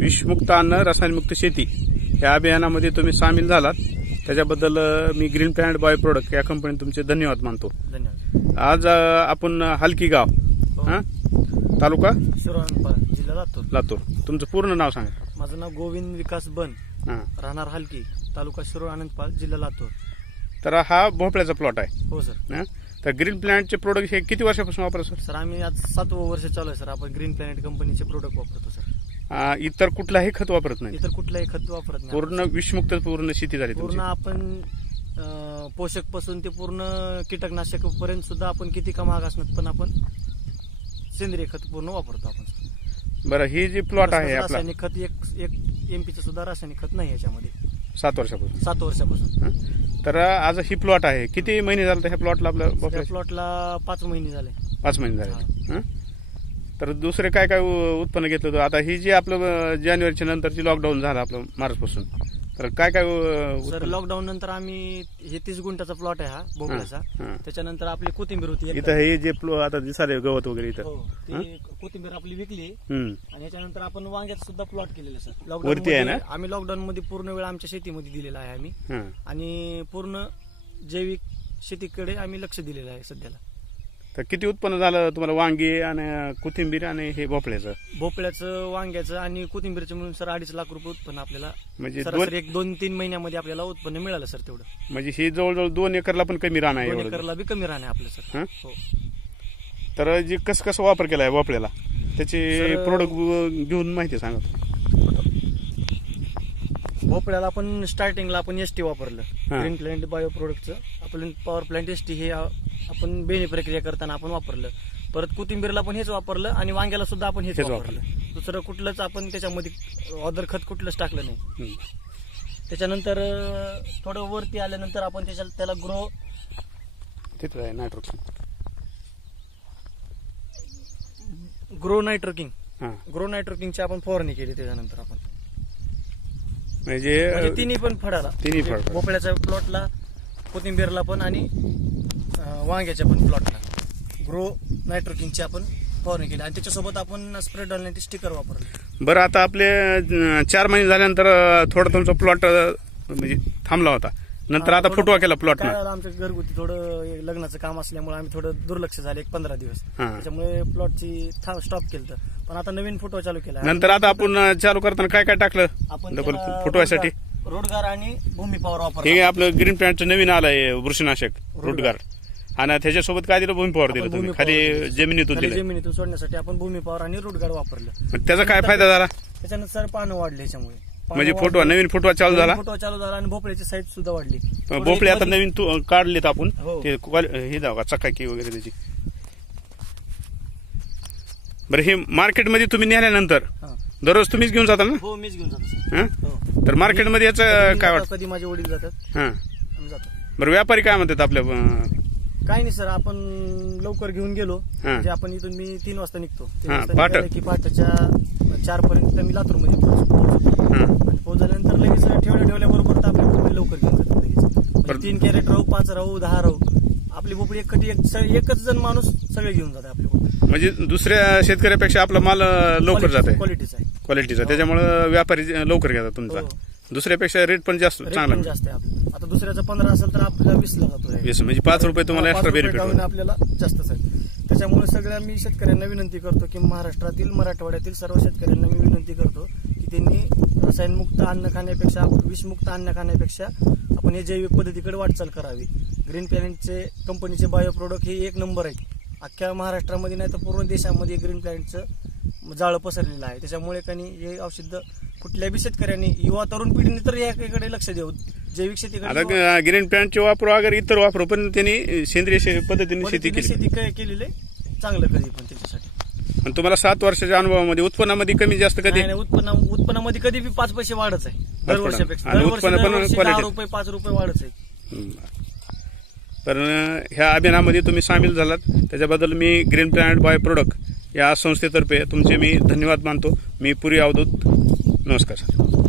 विषमुक्त अन्न रसायनमुक्त शेती. या अभियानामध्ये तुम्ही सामील झालात. त्याच्याबद्दल मी ग्रीन प्लॅनेट बायो प्रोडक्ट या कंपनीत तुमचे धन्यवाद मानतो. धन्यवाद. आज आपण हलकी गाव हो. हां? तालुका? जिल्हा लातूर. लातूर. तुमचं पूर्ण नाव सांगा. माझं नाव गोविंद विकास बन. हां. राहणार हलकी तालुका शिरोळ आनंदपाळ जिल्हा लातूर. तर हा भोपळ्याचा प्लॉट आहे. हो सर हां? तर ग्रीन प्लॅनेटचे प्रोडक्ट हे किती वर्षापासून वापरा सर सर आम्ही आज सातवं वर्ष चालू आहे सर आपण ग्रीन प्लॅनेट कंपनीचे प्रोडक्ट वापरतो सर अ, इतर कुठलाही खत वापरत नाही. इतर कुठलंही खत वापरत नाही. पूर्ण विषमुक्त पूर्ण शेती झाली पूर्ण आपण पोषकपासून ते पूर्ण कीटकनाशक पर्यंत सुद्धा आपण किती का महाग असणार पण आपण सेंद्रिय खत पूर्ण वापरतो आपण. बरं ही जी प्लॉट आहे आपला रासायनिक खत एक एक एमपीचं सुद्धा रासायनिक खत नाही याच्यामध्ये. सात वर्षापासून. सात वर्षापासून. हं? तर आज ही प्लॉट आहे. किती महिने झाले ह्या प्लॉटला त्या भोपळ्याचे? प्लॉटला पाच महिने झाले. पाच महिने झाले. हं? तर दुसरे काय काय उत्पन्न घेतलं होतं आता ही जी आपलं जानेवारीच्या नंतरची लॉकडाऊन झालं आपलं मार्चपासून तर काय काय सर उत्पन्न? लॉकडाऊन नंतर आम्ही हे तीस गुंठाचा प्लॉट आहे हा भोपळ्याचा हं. त्याच्यानंतर आपली कोथिंबीर होती इथं हे जे प्लो आता दिसाले गवत वगैरे इथं हो ती कोथिंबीर आपली विकली. आणि याच्यानंतर आपण वांग्याचा सुद्धा प्लॉट केलेला सर वरती आहे ना? आम्ही लॉकडाऊन मध्ये पूर्ण वेळ आमच्या शेतीमध्ये दिलेला आहे आम्ही हं. आणि पूर्ण जैविक शेतीकडे आम्ही लक्ष दिलेलं आहे सध्याला तर किती उत्पन्न झालं तुम्हाला वांगी आणि कोथिंबीर आणि हे भोपळ्याचं? भोपळ्याचं वांग्याचं आणि कोथिंबीरचं मिळून सर अडीच लाख रुपये उत्पन्न आपल्याला म्हणजे सरासरी एक दोन तीन महिन्यामध्ये आपल्याला उत्पन्न मिळालं सर तेवढं. म्हणजे ही जवळजवळ दोन एकरला पण कमी राहणार दोन एवढं. एकरला बी कमी राहणे आपलं सर. हं? हो. तर जी कसं कसं वापर केला आहे भोपळ्याला? त्याचे सर- प्रोडक्ट घेऊन माहिती सांगा भोपळ्याला आपण स्टार्टिंगला आपण एस टी वापरलं. हा. ग्रीन प्लॅन्ट बायो प्रोडक्टचं आपण पॉवर प्लॅन्ट एस टी हे आपण बेणी प्रक्रिया करताना आपण वापरलं. परत कोथिंबीरला पण हेच वापरलं आणि वांग्याला सुद्धा आपण हेच हेच वापरलं. दुसरं कुठलंच आपण त्याच्यामध्ये ऑदर खत कुठलंच टाकलं नाही. त्याच्यानंतर अं, थोडं वरती आल्यानंतर आपण त्याच्या त्याला ग्रो तिथं आहे नायट्रोजन ग्रो नायट्रोकिंग. हां. ग्रो नायट्रोकिंगची आपण फवारणी केली त्याच्यानंतर आपण. म्हणजे म्हणजे तिन्ही पण फळाला. तिन्ही म्हणजे फळ. भोपळ्याच्या प्लॉटला कोथिंबीरला पण आणि वांग्याच्या पण प्लॉटला ग्रो नायट्रोकिंगची आपण फवारणी केली. आणि त्याच्यासोबत आपण स्प्रे डॉलण्याचे स्टिकर वापरले. बरं आता आपले चार महिने झाल्यानंतर थोडा तुमचा प्लॉट म्हणजे थांबला होता. नंतर आता फुटवा केला प्लॉट काय झालं आमचं घरगुती थोडं लग्नाचं काम असल्यामुळे आम्ही थोडं दुर्लक्ष झाले एक पंधरा दिवस. त्याच्यामुळे प्लॉटची स्टॉप केलं पण आता नवीन फुटवा चालू केला. नंतर आता आपण चालू करताना काय काय टाकलं? आपण फुटवायसाठी? रोडगार- रोडगार आणि भूमी पॉवर वापर हे आपलं ग्रीन प्लॅन्टचं नवीन आलंय बुरशीनाशक रुटगार आणि त्याच्यासोबत काय दिलं? भूमी पॉवर दिलं तुम्ही. खाली जमिनीतून दिलं. जमिनीतून सोडण्यासाठी आपण भूमी पॉवर आणि रोडगार वापरलं. त्याचा काय फायदा झाला? त्याच्यानंतर सर पानं वाढले ह्याच्यामुळे पानं म्हणजे वाढले. फुटवा नवीन फुटवा चालू झाला? फुटवा चालू झाला आणि भोपळ्याची साईज सुद्धा वाढली. भोपळे आता नवीन तू काढलेत आपण. हो. ते क्वाल- हे जाऊ का चकाकी वगैरे त्याची. बरं हे मार्केटमध्ये तुम्ही नेल्यानंतर हा. दररोज तुम्हीच घेऊन जाता ना? हो मीच घेऊन जातो हं? हो. तर मार्केटमध्ये याचं काय वाटतं? कधी माझे वडील जातात हां. आम्ही जातो. बरं व्यापारी काय म्हणतात आपल्या अं, काही नाही सर आपण लवकर घेऊन गेलो. हा. म्हणजे आपण इथून मी तीन वाजता निघतो. तीन हा, वाजता पहाटे. निघालं की पहाटेच्या चार पर्यंत मी लातूरमध्ये पोहोचतो. हां. आणि पोहोचल्यानंतर लगेच ठेवल्या ठेवल्याबरोबर तर आपली भोपळी लवकर घेऊन जातात लगेच. म्हणजे तीन कॅरेट राहू पाच राहू दहा राहू. आपली एकटी एक स- एकच जण माणूस सगळे घेऊन जाते आपली म्हणजे दुसऱ्या शेतकऱ्यापेक्षा आपला माल अं, लवकर जात आहे. क्वालिटीचा आहे क्वालिटीचा त्याच्यामुळे व्यापारी लवकर घेतात तुमचा. हो. दुसऱ्यापेक्षा रेट पण जास्त रेट चांगला पण जास्त आहे आपला. आता दुसऱ्याचा पंधरा असेल तर आपल्याला वीसला जातो आहे. वीस म्हणजे पाच रुपये तुम्हाला एक्स्ट्रा बेनिफिट आपल्याला जास्तच आहे. त्याच्यामुळे सगळ्या मी शेतकऱ्यांना विनंती करतो की महाराष्ट्रातील मराठवाड्यातील सर्व शेतकऱ्यांना मी विनंती करतो की त्यांनी रसायनमुक्त अन्न खाण्यापेक्षा विषमुक्त अन्न खाण्यापेक्षा आपण हे जैविक पद्धतीकडे वाटचाल करावी. ग्रीन प्लॅनेटचे कंपनीचे बायो प्रोडक्ट हे एक नंबर आहेत. अख्ख्या महाराष्ट्रामध्ये नाही तर पूर्ण देशामध्ये ग्रीन प्लॅनेटचं जाळं पसरलेलं आहे. त्याच्यामुळे त्यांनी हे औषध कुठल्या बी शेतकऱ्यांनी युवा तरुण पिढीने तर याकडे लक्ष देऊ जैविक शेतीकडे आता ग्रीन पॅन्टचे वापरू वगैरे इतर वापरू पण त्यांनी सेंद्रिय शे- पद्धतीने शेती पद्धतीने केली. शेती काय केलेलं आहे. चांगलं कधी पण त्याच्यासाठी. आणि तुम्हाला सात वर्षाच्या अनुभवामध्ये उत्पन्नामध्ये कमी जास्त कधी? नाही, नाही, उत्पन्न उत्पन्नामध्ये कधी बी पाच पैसे वाढच आहे. दरवर्षापेक्षा आणि दरवर्षी उत्पन्न पण दरवर्षी दहा quality. रुपये पाच रुपये वाढच आहे. अं, ह्या अभियानामध्ये तुम्ही सामील झालात. त्याच्याबद्दल मी ग्रीन प्लॅनेट बाय प्रोडक्ट या संस्थेतर्फे तुमचे मी धन्यवाद मानतो. मी पुरी अवधूत. नमस्कार सर